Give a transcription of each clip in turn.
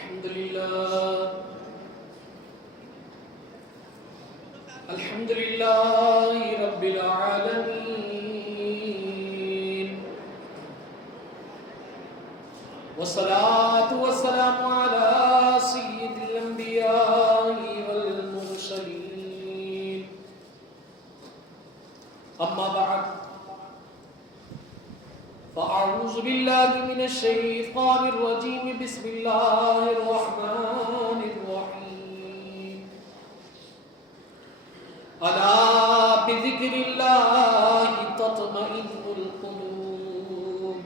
الحمد لله رب العالمين، والصلاة والسلام على سيد الأنبياء والمرسلين. أما بعد، فأعوذ بالله من الشيطان الرجيم. بسم الله الرحمن الرحيم. ألا بذكر الله تطمئن القلوب.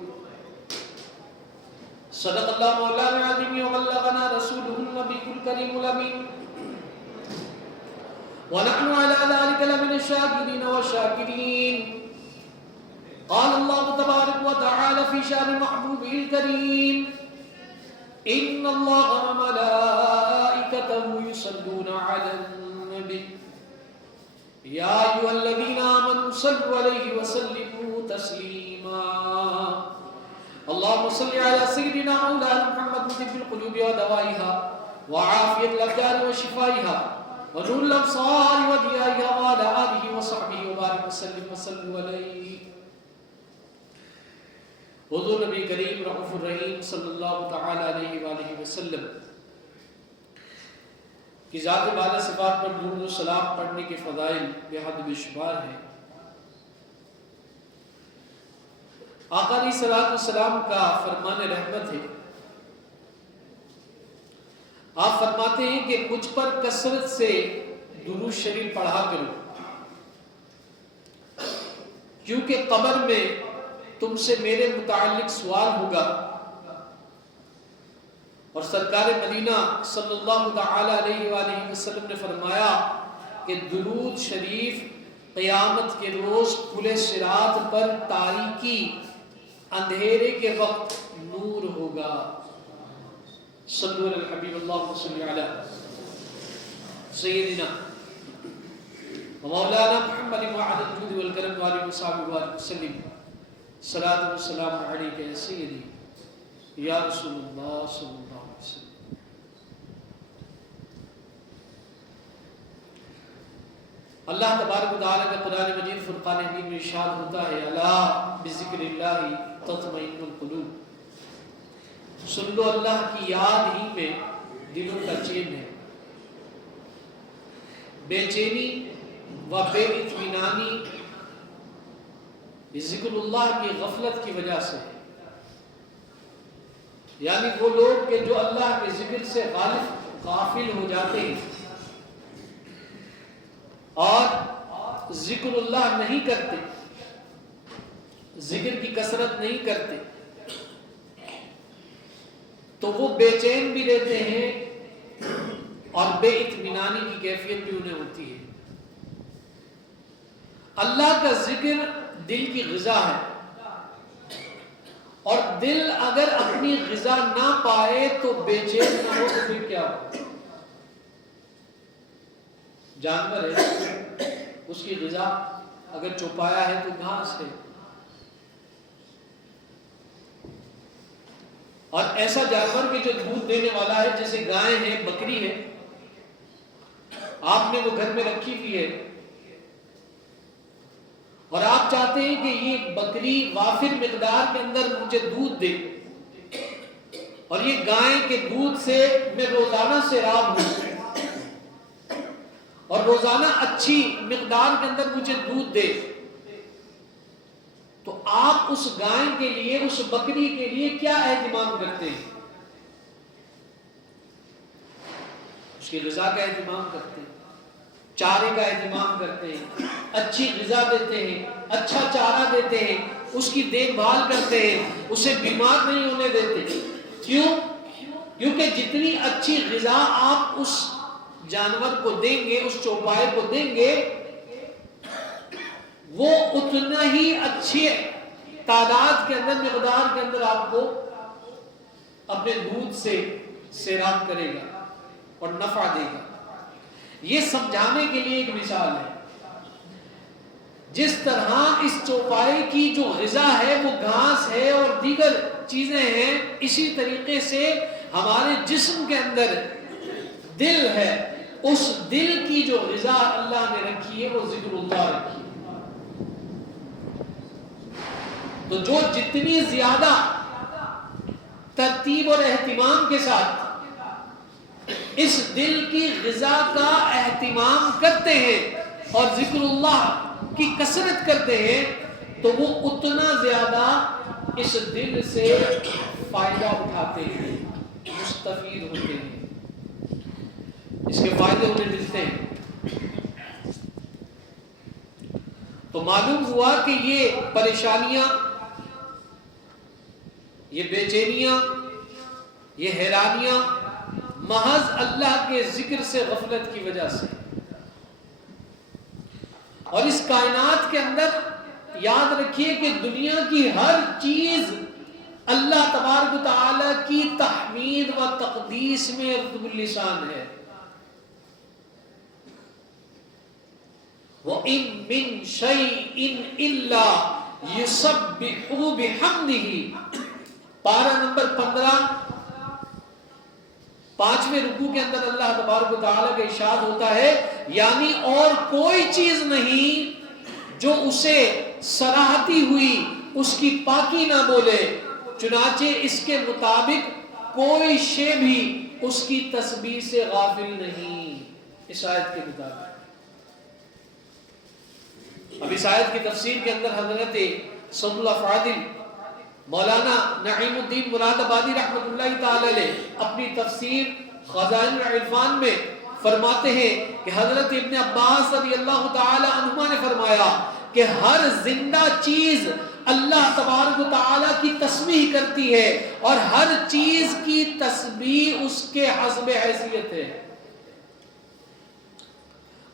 صدق الله مولانا العظيم وبلغنا رسوله النبي الكريم الأمين، ونحن على ذلك لمن الشاكرين والشاكرين. قال الله تبارك وتعالى في شأن محبوبه الكريم: إن الله وملائكته يصلون على النبي يا أيها الذين آمنوا صلوا عليه وسلموا تسليما. اللهم صل على سيدنا مولانا محمد طب القلوب ودوائها وعافية الأبدان وشفائها ونور الأبصار وضيائها وعلى آله وصحبه وبارك وسلم وصلوا عليه. حضور نبی کریم رؤوف الرحیم صلی اللہ تعالی علیہ وآلہ وسلم کی ذات بالا صفات پر درود و سلام پڑھنے کے فضائل بے حد بے شمار ہیں. آقا علیہ الصلوۃ والسلام کا فرمان رحمت ہے. آپ فرماتے ہیں کہ مجھ پر کثرت سے درود شریف پڑھا کرو، کیونکہ قبر میں تم سے میرے متعلق سوال ہوگا. اور سرکار مدینہ صلی اللہ تعالی علیہ وآلہ وسلم نے فرمایا کہ درود شریف قیامت کے روز پل صراط پر تاریکی اندھیرے کے وقت نور ہوگا. صلو علی الحبیب اللہم صلی علی سیدنا مولانا محمد وعلى الجود والکرم وآلہ وصحبہ وسلم. صلاۃ و سلام علیک یا سیدی یا رسول اللہ صلی اللہ علیہ وسلم. اللہ تبارک و تعالیٰ کا قرآن مجید فرقان حمید میں ارشاد ہوتا ہے: الا بذکر اللہ تطمئن القلوب. سن لو، اللہ کی یاد ہی میں دلوں کا چین ہے. بے چینی و بے اطمینانی ذکر اللہ کی غفلت کی وجہ سے ہے. یعنی وہ لوگ کہ جو اللہ کے ذکر سے غافل ہو جاتے ہیں اور ذکر اللہ نہیں کرتے، ذکر کی کثرت نہیں کرتے، تو وہ بے چین بھی رہتے ہیں اور بے اطمینانی کی کیفیت بھی انہیں ہوتی ہے. اللہ کا ذکر دل کی غذا ہے، اور دل اگر اپنی غذا نہ پائے تو بے چین نہ ہو تو پھر کیا ہو؟ جانور ہے، اس کی غذا اگر چوپایا ہے تو گھاس ہے. اور ایسا جانور کہ جو دودھ دینے والا ہے، جیسے گائے ہیں، بکری ہے، آپ نے وہ گھر میں رکھی ہوئی ہے اور آپ چاہتے ہیں کہ یہ بکری وافر مقدار کے اندر مجھے دودھ دے، اور یہ گائے کے دودھ سے میں روزانہ سیراب ہوں اور روزانہ اچھی مقدار کے اندر مجھے دودھ دے، تو آپ اس گائے کے لیے، اس بکری کے لیے کیا اہتمام کرتے ہیں؟ اس کی غذا کا اہتمام کرتے ہیں، چارے کا اہتمام کرتے ہیں، اچھی غذا دیتے ہیں، اچھا چارہ دیتے ہیں، اس کی دیکھ بھال کرتے ہیں، اسے بیمار نہیں ہونے دیتے. کیوں؟ کیونکہ جتنی اچھی غذا آپ اس جانور کو دیں گے، اس چوپائے کو دیں گے، وہ اتنا ہی اچھی تعداد کے اندر، مقدار کے اندر آپ کو اپنے دودھ سے سیراب کرے گا اور نفع دے گا. یہ سمجھانے کے لیے ایک مثال ہے. جس طرح اس چوپائے کی جو غذا ہے وہ گھاس ہے اور دیگر چیزیں ہیں، اسی طریقے سے ہمارے جسم کے اندر دل ہے، اس دل کی جو غذا اللہ نے رکھی ہے وہ ذکر اللہ رکھی ہے. تو جو جتنی زیادہ ترتیب اور اہتمام کے ساتھ اس دل کی غذا کا اہتمام کرتے ہیں اور ذکر اللہ کی کثرت کرتے ہیں تو وہ اتنا زیادہ اس دل سے فائدہ اٹھاتے ہیں، مستفید ہوتے ہیں، اس کے فائدے انہیں ملتے ہیں. تو معلوم ہوا کہ یہ پریشانیاں، یہ بے چینیاں، یہ حیرانیاں محض اللہ کے ذکر سے غفلت کی وجہ سے. اور اس کائنات کے اندر یاد رکھیے کہ دنیا کی ہر چیز اللہ تبارک و تعالی کی تحمید و تقدیس میں رطب اللسان ہے. وَإِن مِّن شَيْءٍ إِلَّا يُسَبِّحُ بِحَمْدِهِ. پارہ نمبر 15 5ویں رکوع کے اندر اللہ تبارک و تعالیٰ کا ارشاد ہوتا ہے یعنی اور کوئی چیز نہیں جو اسے سراہتی ہوئی اس کی پاکی نہ بولے، چنانچہ اس کے مطابق کوئی شے بھی اس کی تسبیح سے غافل نہیں. اس آیت کے مطابق اب اس آیت کی تفسیر کے اندر حضرت سعد اللہ فاضل مولانا نعیم الدین مراد آبادی رحمۃ اللہ تعالی علیہ اپنی تفسیر خزائن العرفان میں فرماتے ہیں کہ حضرت ابن عباس رضی اللہ تعالی عنہما نے فرمایا کہ ہر زندہ چیز اللہ تبارک و تعالی کی تسبیح کرتی ہے اور ہر چیز کی تسبیح اس کے حسب حیثیت ہے.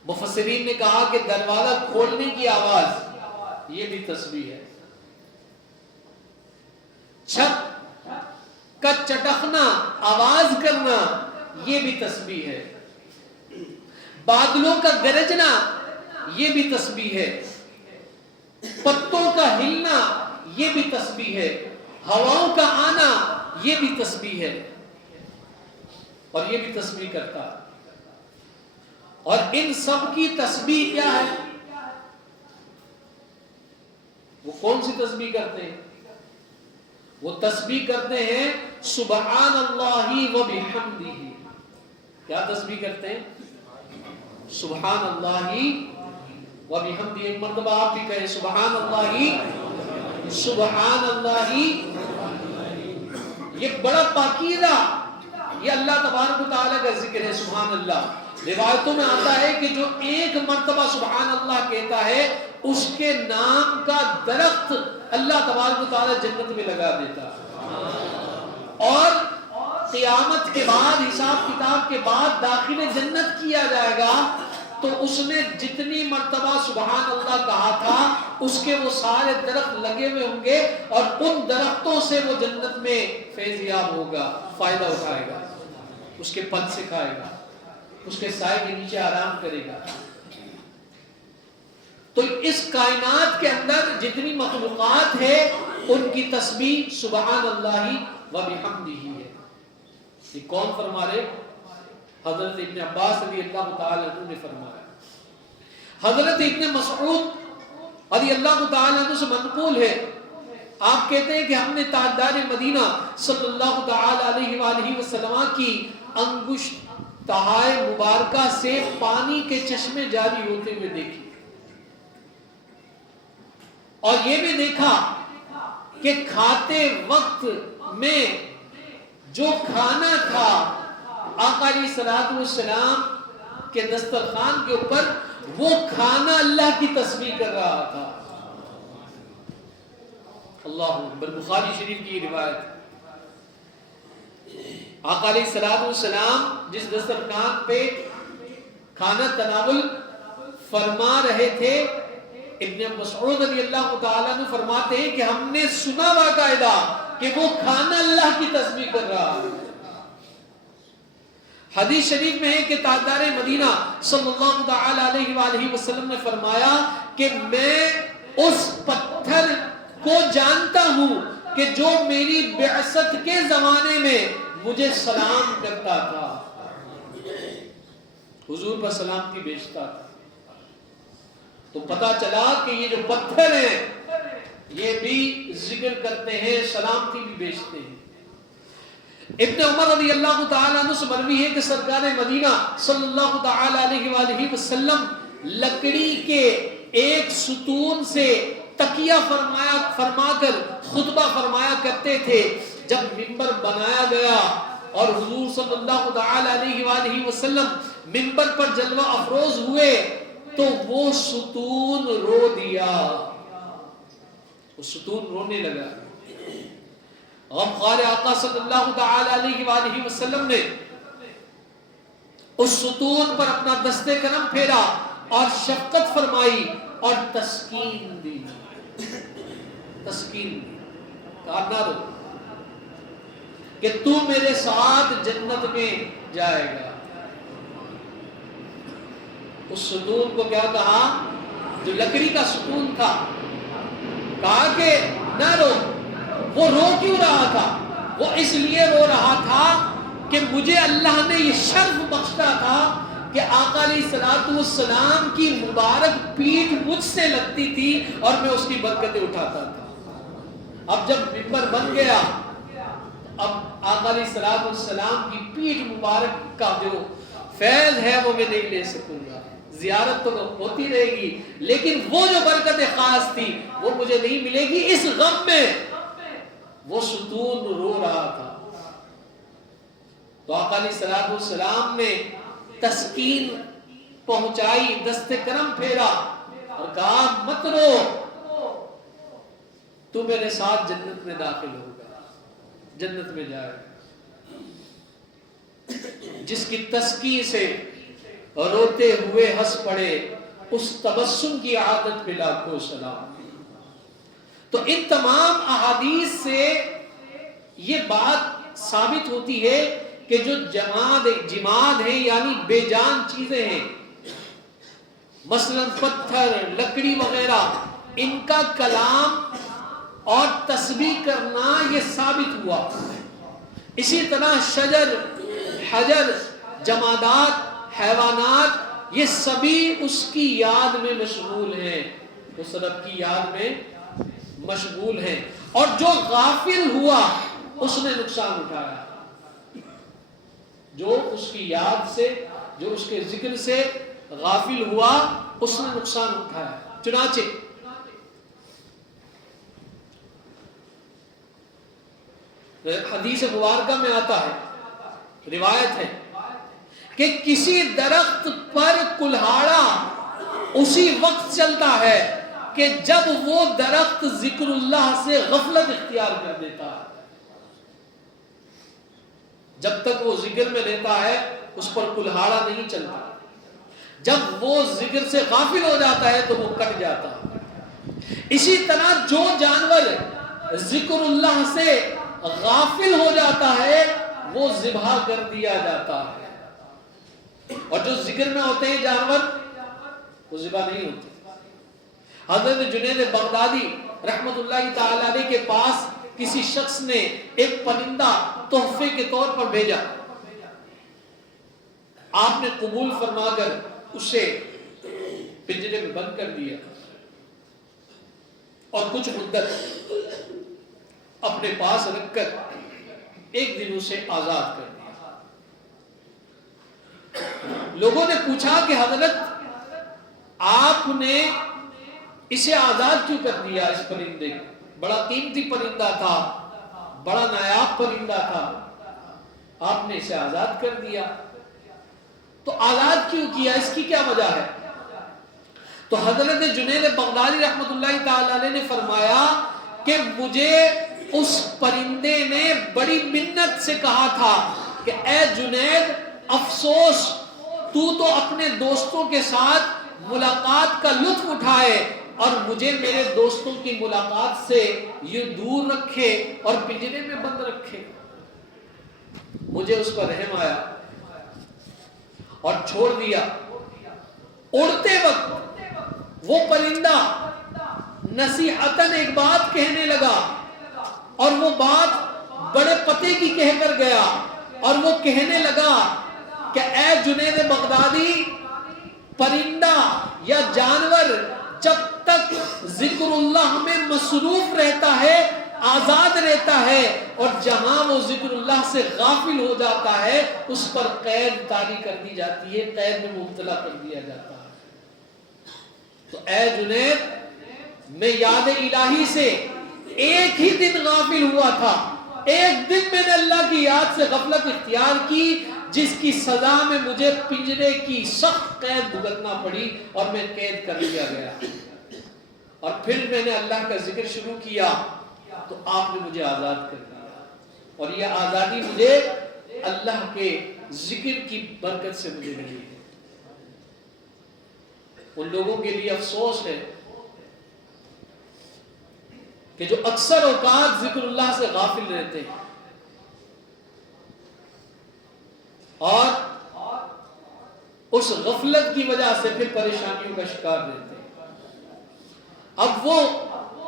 مفسرین نے کہا کہ دروازہ کھولنے کی آواز یہ بھی تسبیح ہے، چھت کا چٹخنا آواز کرنا یہ بھی تسبیح ہے، بادلوں کا گرجنا یہ بھی تسبیح ہے، پتوں کا ہلنا یہ بھی تسبیح ہے، ہواؤں کا آنا یہ بھی تسبیح ہے، اور یہ بھی تسبیح کرتا ہے. اور ان سب کی تسبیح کیا ہے؟ وہ کون سی تسبیح کرتے ہیں؟ وہ تسبیح کرتے ہیں سبحان اللہ و بحمدہ. کیا تسبیح کرتے ہیں؟ سبحان اللہ و بحمدہ. ایک مرتبہ آپ بھی کہیں سبحان اللہ، سبحان اللہ. یہ بڑا پاکیزہ، یہ اللہ تبارک و تعالیٰ کا ذکر ہے سبحان اللہ. روایتوں میں آتا ہے کہ جو ایک مرتبہ سبحان اللہ کہتا ہے اس کے نام کا درخت اللہ تبارک و تعالیٰ جنت میں لگا دیتا ہے، اور قیامت کے بعد حساب کتاب کے بعد داخل جنت کیا جائے گا تو اس نے جتنی مرتبہ سبحان اللہ کہا تھا اس کے وہ سارے درخت لگے ہوئے ہوں گے اور ان درختوں سے وہ جنت میں فیض یاب ہوگا، فائدہ اٹھائے گا، اس کے پھل سے کھائے گا، اس کے سائے کے نیچے آرام کرے گا. تو اس کائنات کے اندر جتنی مخلوقات ہے ان کی تسبیح سبحان اللہ و بحمدہ ہے. یہ کون فرما رہے؟ حضرت ابن عباس رضی اللہ تعالی عنہ نے فرمایا. حضرت ابن مسعود رضی اللہ تعالی عنہ سے منقول ہے، آپ کہتے ہیں کہ ہم نے تاجدار مدینہ صلی اللہ تعالی علیہ وآلہ وسلم کی انگشت تہائے مبارکہ سے پانی کے چشمے جاری ہوتے ہوئے دیکھی، اور یہ بھی دیکھا کہ کھاتے وقت میں جو کھانا تھا آقا علیہ الصلوۃ والسلام کے دسترخوان کے اوپر وہ کھانا اللہ کی تسبیح کر رہا تھا. اللہ اکبر. بخاری شریف کی روایت. آقا علیہ الصلوۃ والسلام جس دسترخوان پہ کھانا تناول فرما رہے تھے، ابن مسعود رضی اللہ تعالیٰ عنہ فرماتے ہیں کہ ہم نے سنا باقاعدہ کہ وہ کھانا اللہ کی تسبیح کر رہا ہے. حدیث شریف میں ہے کہ تاجدار مدینہ صلی اللہ تعالی علیہ وآلہ وسلم نے فرمایا کہ میں اس پتھر کو جانتا ہوں کہ جو میری بعثت کے زمانے میں مجھے سلام کرتا تھا، حضور پر سلامتی بھیجتا تھا. تو پتا چلا کہ یہ جو پتھر ہیں یہ بھی ذکر کرتے ہیں، سلامتی بھی بھیجتے ہیں. ابن عمر رضی اللہ تعالی عنہ سے مروی ہے کہ سرکار مدینہ صلی اللہ تعالی علیہ وآلہ وسلم لکڑی کے ایک ستون سے تکیہ فرما کر خطبہ فرمایا کرتے تھے. جب منبر بنایا گیا اور حضور صلی اللہ تعالی علیہ وآلہ وسلم منبر پر جلوہ افروز ہوئے تو وہ ستون رو دیا، وہ ستون رونے لگا. غمخوار آقا صلی اللہ تعالی علیہ وآلہ وسلم نے اس ستون پر اپنا دست کرم پھیرا اور شفقت فرمائی اور تسکین دی. تسکین دی، کہا نہ رو کہ تو میرے ساتھ جنت میں جائے گا. اس ستون کو کیا کہا؟ جو لکڑی کا ستون تھا، کہا کہ نہ رو. وہ رو کیوں رہا تھا؟ وہ اس لیے رو رہا تھا کہ مجھے اللہ نے یہ شرف بخشا تھا کہ آقا علیہ الصلوۃ والسلام کی مبارک پیٹھ مجھ سے لگتی تھی اور میں اس کی برکتیں اٹھاتا تھا. اب جب منبر بن گیا، اب آقا علیہ الصلوۃ والسلام کی پیٹھ مبارک کا جو فیض ہے وہ میں نہیں لے سکوں گا. زیارت تو ہوتی رہے گی لیکن وہ جو برکت خاص تھی وہ مجھے نہیں ملے گی. اس غم میں وہ ستون رو رہا تھا. تو آقا علیہ الصلوۃ والسلام نے تسکین پہنچائی، دست کرم پھیرا اور کہا مت رو، تو میرے ساتھ جنت میں داخل ہوگا، جنت میں جائے گا. جس کی تسکین سے روتے ہوئے ہنس پڑے اس تبسم کی عادت پہ لاکھوں سلام. تو ان تمام احادیث سے یہ بات ثابت ہوتی ہے کہ جو جماد ہیں یعنی بے جان چیزیں ہیں، مثلا پتھر، لکڑی وغیرہ، ان کا کلام اور تسبیح کرنا یہ ثابت ہوا. اسی طرح شجر، حجر، جمادات، حیوانات، یہ سبھی اس کی یاد میں مشغول ہیں، اس رب کی یاد میں مشغول ہیں. اور جو غافل ہوا اس نے نقصان اٹھایا، جو اس کی یاد سے، جو اس کے ذکر سے غافل ہوا اس نے نقصان اٹھایا. چنانچہ حدیث مبارکہ میں آتا ہے، روایت ہے کہ کسی درخت پر کلہاڑا اسی وقت چلتا ہے کہ جب وہ درخت ذکر اللہ سے غفلت اختیار کر دیتا ہے. جب تک وہ ذکر میں رہتا ہے اس پر کلہاڑا نہیں چلتا، جب وہ ذکر سے غافل ہو جاتا ہے تو وہ کٹ جاتا ہے. اسی طرح جو جانور ذکر اللہ سے غافل ہو جاتا ہے وہ ذبح کر دیا جاتا ہے، اور جو ذکر میں ہوتے ہیں جانور وہ ذبح نہیں ہوتے. حضرت جنید بغدادی رحمت اللہ تعالی علیہ کے پاس کسی شخص نے ایک پرندہ تحفے کے طور پر بھیجا. آپ نے قبول فرما کر اسے پنجرے میں بند کر دیا اور کچھ مدت اپنے پاس رکھ کر ایک دن اسے آزاد کر دیا. لوگوں نے پوچھا کہ حضرت آپ نے اسے آزاد کیوں کر دیا؟ اس پرندے کو، بڑا قیمتی پرندہ تھا، بڑا نایاب پرندہ تھا، آپ نے اسے آزاد کر دیا. تو آزاد کیوں کیا، اس کی کیا وجہ ہے؟ تو حضرت جنید بغدادی رحمت اللہ تعالی علیہ نے فرمایا کہ مجھے اس پرندے نے بڑی منت سے کہا تھا کہ اے جنید، افسوس تو اپنے دوستوں کے ساتھ ملاقات کا لطف اٹھائے اور مجھے میرے دوستوں کی ملاقات سے یہ دور رکھے اور پنجرے میں بند رکھے. مجھے اس پر رحم آیا اور چھوڑ دیا. اڑتے وقت وہ پرندہ نصیحتاً ایک بات کہنے لگا اور وہ بات بڑے پتے کی کہہ کر گیا اور وہ کہنے لگا کہ اے جنید بغدادی، پرندہ یا جانور جب تک ذکر اللہ میں مصروف رہتا ہے، آزاد رہتا ہے، اور جہاں وہ ذکر اللہ سے غافل ہو جاتا ہے اس پر قید طاری کر دی جاتی ہے، قید میں مبتلا کر دیا جاتا ہے۔ تو اے جنید، میں یاد الہی سے ایک ہی دن غافل ہوا تھا، ایک دن میں نے اللہ کی یاد سے غفلت اختیار کی، جس کی سزا میں مجھے پنجرے کی سخت قید بھگتنا پڑی اور میں قید کر لیا گیا، اور پھر میں نے اللہ کا ذکر شروع کیا تو آپ نے مجھے آزاد کر دیا، اور یہ آزادی مجھے اللہ کے ذکر کی برکت سے مجھے ملی ہے۔ ان لوگوں کے لیے افسوس ہے کہ جو اکثر اوقات ذکر اللہ سے غافل رہتے ہیں اور اس غفلت کی وجہ سے پھر پریشانیوں کا شکار رہتے ہیں۔ اب وہ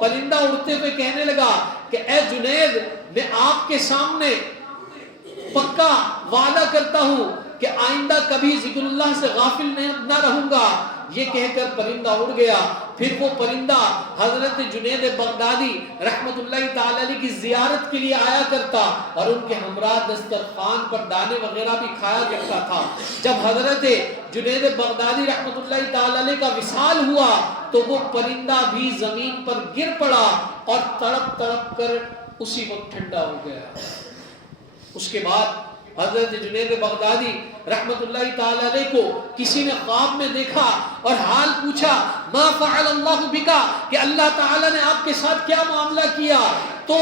پرندہ اڑتے ہوئے کہنے لگا کہ اے جنید، میں آپ کے سامنے پکا وعدہ کرتا ہوں کہ آئندہ کبھی ذکر اللہ سے غافل نہ رہوں گا۔ یہ کہہ کر پرندہ اڑ گیا۔ پھر وہ پرندہ حضرت جنید بغدادی رحمت اللہ تعالی علیہ کی زیارت کے لیے آیا کرتا اور ان کے ہمراہ دسترخوان پر دانے وغیرہ بھی کھایا کرتا تھا۔ جب حضرت جنید بغدادی رحمت اللہ تعالی علیہ کا وصال ہوا تو وہ پرندہ بھی زمین پر گر پڑا اور تڑپ تڑپ کر اسی وقت ٹھنڈا ہو گیا۔ اس کے بعد حضرت جنید بغدادی رحمت اللہ تعالی علیہ کو کسی نے خواب میں دیکھا اور حال پوچھا، ما فعل اللہ بکا، کہ اللہ تعالی نے آپ کے ساتھ کیا معاملہ کیا؟ تو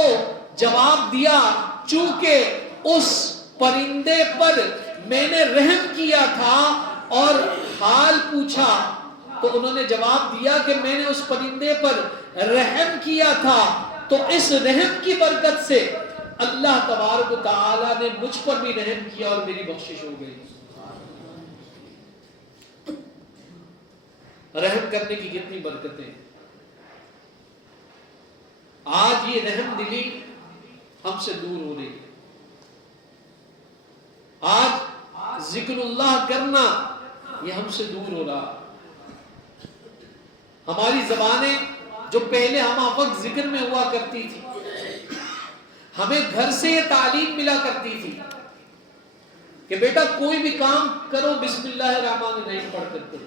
جواب دیا، چونکہ اس پرندے پر میں نے رحم کیا تھا اور حال پوچھا، تو انہوں نے جواب دیا کہ میں نے اس پرندے پر رحم کیا تھا، تو اس رحم کی برکت سے اللہ تبارک و تعالی نے مجھ پر بھی رحم کیا اور میری بخشش ہو گئی۔ رحم کرنے کی کتنی برکتیں! آج یہ رحم دلی ہم سے دور ہو رہی ہے۔ آج ذکر اللہ کرنا یہ ہم سے دور ہو رہا۔ ہماری زبانیں جو پہلے ہم وقت ذکر میں ہوا کرتی تھی، ہمیں گھر سے یہ تعلیم ملا کرتی تھی کہ بیٹا کوئی بھی کام کرو بسم اللہ الرحمن الرحیم پڑھ کر کرو۔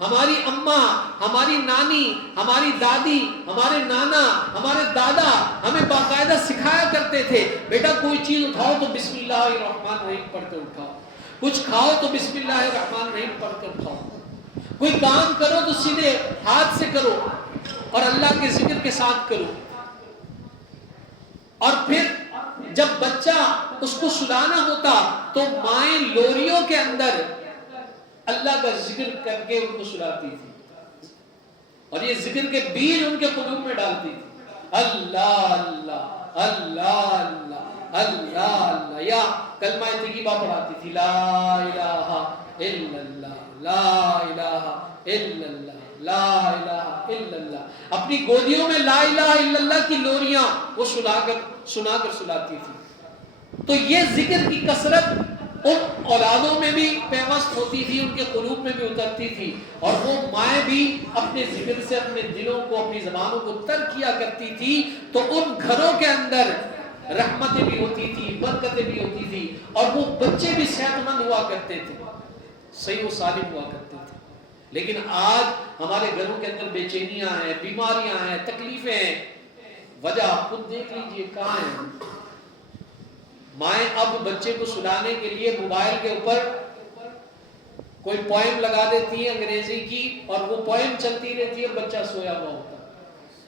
ہماری اماں، ہماری نانی، ہماری دادی، ہمارے نانا، ہمارے دادا ہمیں باقاعدہ سکھایا کرتے تھے، بیٹا کوئی چیز اٹھاؤ تو بسم اللہ الرحمن الرحیم پڑھ کر اٹھاؤ، کچھ کھاؤ تو بسم اللہ الرحمن الرحیم پڑھ کر کھاؤ، کوئی کام کرو تو سیدھے ہاتھ سے کرو اور اللہ کے ذکر کے ساتھ کرو۔ اور پھر جب بچہ اس کو سلانا ہوتا تو مائیں لوریوں کے اندر اللہ کا ذکر کر کے ان کو سلاتی تھی اور یہ ذکر کے بیج ان کے قلوب میں ڈالتی تھی۔ اللہ اللہ اللہ اللہ اللہ اللہ، یا کلمہ طیبہ پڑھاتی تھی، لا الہ الا اللہ لا الہ الا اللہ لا الہ الا اللہ۔ اپنی گودیوں میں لا الہ الا اللہ کی لوریاں وہ سنا کر سلاتی تھی۔ تو یہ ذکر کی کثرت ان اولادوں میں بھی پیوست ہوتی تھی، ان کے قلوب میں بھی اترتی تھی، اور وہ مائیں بھی اپنے ذکر سے اپنے دلوں کو، اپنی زبانوں کو تر کیا کرتی تھی، تو ان گھروں کے اندر رحمتیں بھی ہوتی تھی، برکتیں بھی ہوتی تھی، اور وہ بچے بھی صحت مند ہوا کرتے تھے، صحیح و سالم ہوا کرتے تھے۔ لیکن آج ہمارے گھروں کے اندر بے چینیاں ہیں، بیماریاں ہیں، تکلیفیں ہیں۔ وجہ خود دیکھ لیجئے کہاں ہے۔ مائیں اب بچے کو سلانے کے لیے موبائل کے اوپر کوئی پوئم لگا دیتی ہیں انگریزی کی، اور وہ پوئم چلتی رہتی ہے، بچہ سویا ہوا ہوتا ہے،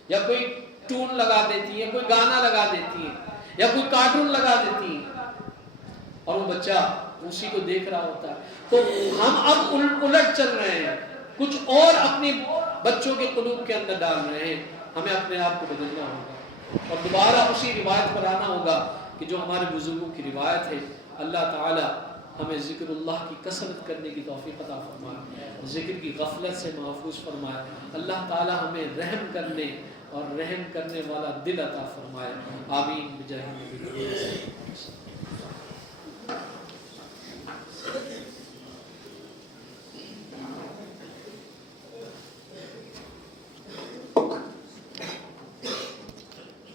یا کوئی ٹون لگا دیتی ہے، کوئی گانا لگا دیتی ہے، یا کوئی کارٹون لگا دیتی ہے، اور وہ بچہ اسی کو دیکھ رہا ہوتا ہے۔ تو ہم اب الٹ چل رہے ہیں، کچھ اور اپنے بچوں کے قلوب کے اندر ڈال رہے ہیں۔ ہمیں اپنے آپ کو بدلنا ہوگا اور دوبارہ اسی روایت پر آنا ہوگا کہ جو ہمارے بزرگوں کی روایت ہے۔ اللہ تعالی ہمیں ذکر اللہ کی کثرت کرنے کی توفیق عطا فرمائے، ذکر کی غفلت سے محفوظ فرمائے۔ اللہ تعالی ہمیں رحم کرنے اور رحم کرنے والا دل عطا فرمائے. آمین بجاہ نبی.